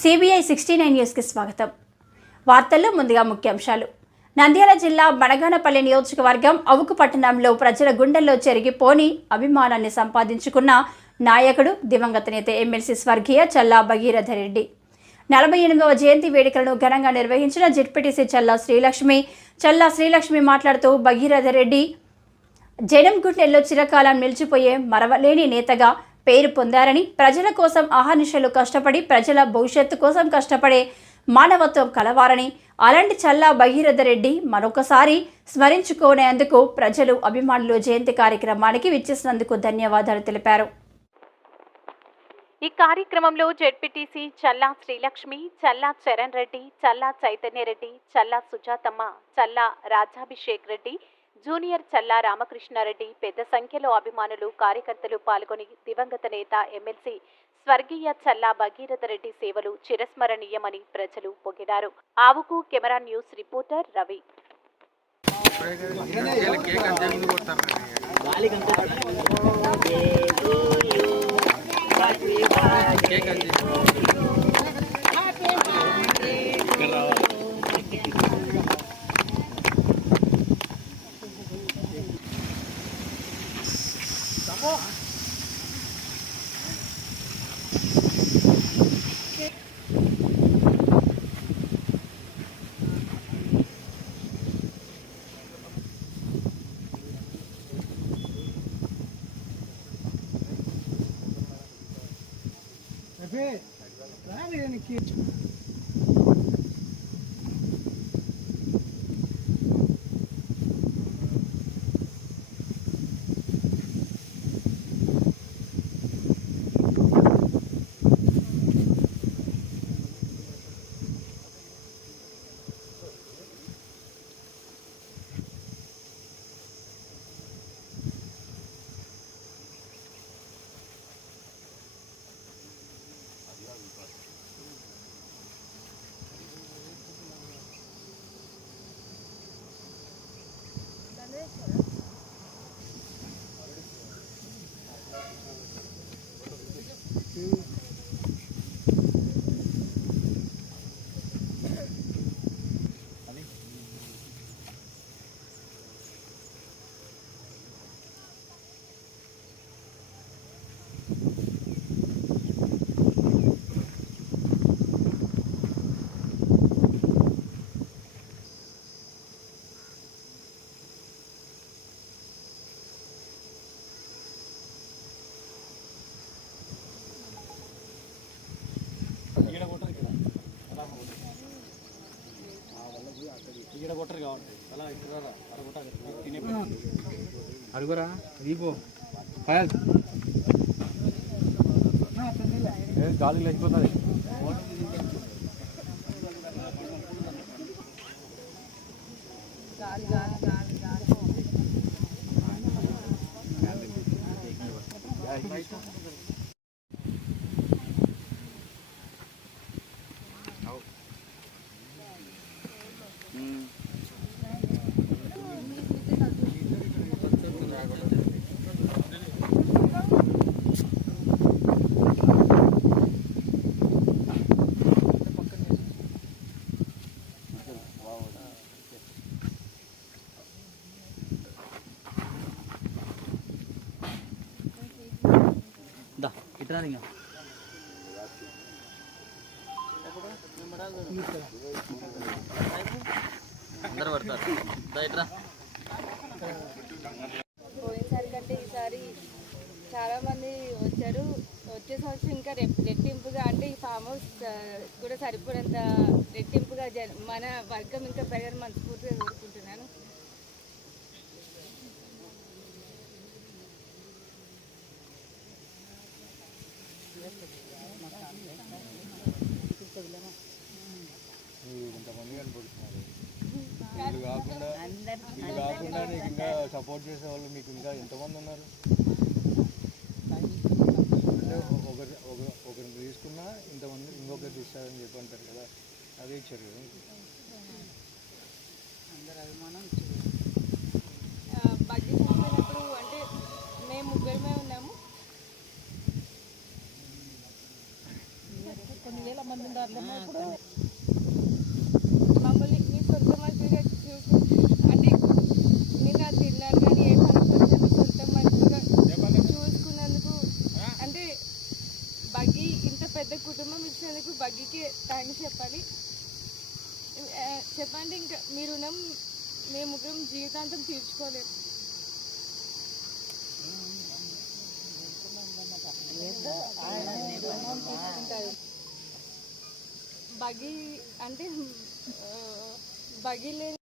CBI sixty nine న్యూస్కి స్వాగతం. వార్తల్లో ముందుగా ముఖ్యాంశాలు. నంద్యాల జిల్లా బనగానపల్లి నియోజకవర్గం అవుకు పట్టణంలో ప్రజల గుండెల్లో చెరిగిపోని అభిమానాన్ని సంపాదించుకున్న నాయకుడు దివంగత నేత ఎమ్మెల్సీ స్వర్గీయ చల్లా భగీరథ రెడ్డి. నలభై ఎనిమిదవ జయంతి వేడుకలను ఘనంగా నిర్వహించిన జెడ్పీటీసీ చల్లా శ్రీలక్ష్మి చల్లా శ్రీలక్ష్మి మాట్లాడుతూ భగీరథ రెడ్డి జనం గుండెల్లో చిరకాలం నిలిచిపోయే మరవలేని నేతగా పేరు పొందారని ప్రజల కోసం అహర్నిశలు కష్టపడి ప్రజల భవిష్యత్తు కోసం కష్టపడే మానవత్వం కలవారని అలాంటి చల్లా భగీరథ రెడ్డి మరొకసారి స్మరించుకునేందుకు ప్రజలు అభిమానులు జయంతి కార్యక్రమానికి విచ్చేసినందుకు ధన్యవాదాలు తెలిపారు. ఈ కార్యక్రమంలో జెడ్పీటీసీ చల్లా శ్రీలక్ష్మి చల్లా చరణ్ రెడ్డి చల్లా చైతన్య రెడ్డి చల్లా సుజాతమ్మ చల్లా రాజాభిషేక్ రెడ్డి జూనియర్ చల్లా రామకృష్ణారెడ్డి పెద్ద సంఖ్యలో అభిమానులు కార్యకర్తలు పాల్గొని దివంగత నేత ఎమ్మెల్సీ స్వర్గీయ చల్లా భగీరథ రెడ్డి సేవలు చిరస్మరణీయమని ప్రజలు పొగిడారు. ఆవుకు camera news reporter Ravi. po. Repeat. Rani, you అడుగురా దీపో ఫయల్ ఏ, గాలి లేచిపోతుంది దా ఇట్రా ఇంకా అందరు పడతారు. దా ఇట్రా. పోయినసారి కంటే ఈసారి చాలా మంది వచ్చారు. వచ్చే సంవత్సరం ఇంకా రెట్టింపుగా అంటే ఈ ఫామ్ హౌస్ కూడా సరిపడంత రెట్టింపుగా మన వర్గం ఇంకా పెరగని మనస్ఫూర్తిగా కోరుకుంటున్నాను. వీళ్ళు కాకుండా వీళ్ళు కాకుండా నీకు ఇంకా సపోర్ట్ చేసే వాళ్ళు మీకు ఇంకా ఎంతమంది ఉన్నారు. అంటే ఒకరి ఒక- ఒకరిని తీసుకున్నా ఇంతమంది ఇంకొకరు ఇస్తారని చెప్పి అంటారు కదా అదే ఇచ్చారు కదా బడ్జెట్ చనిపోయినప్పుడు అంటే మేము ముగ్గురమే ఉన్నాము కొన్ని వేల మమ్మల్ని ఇచ్చినందుకు బగ్గికి థ్యాంక్స్ చెప్పాలి. చెప్పండి ఇంకా మీ రుణం మేము ముగ్గురం జీవితాంతం తీర్చుకోలేము బగి అంటే బగి లేని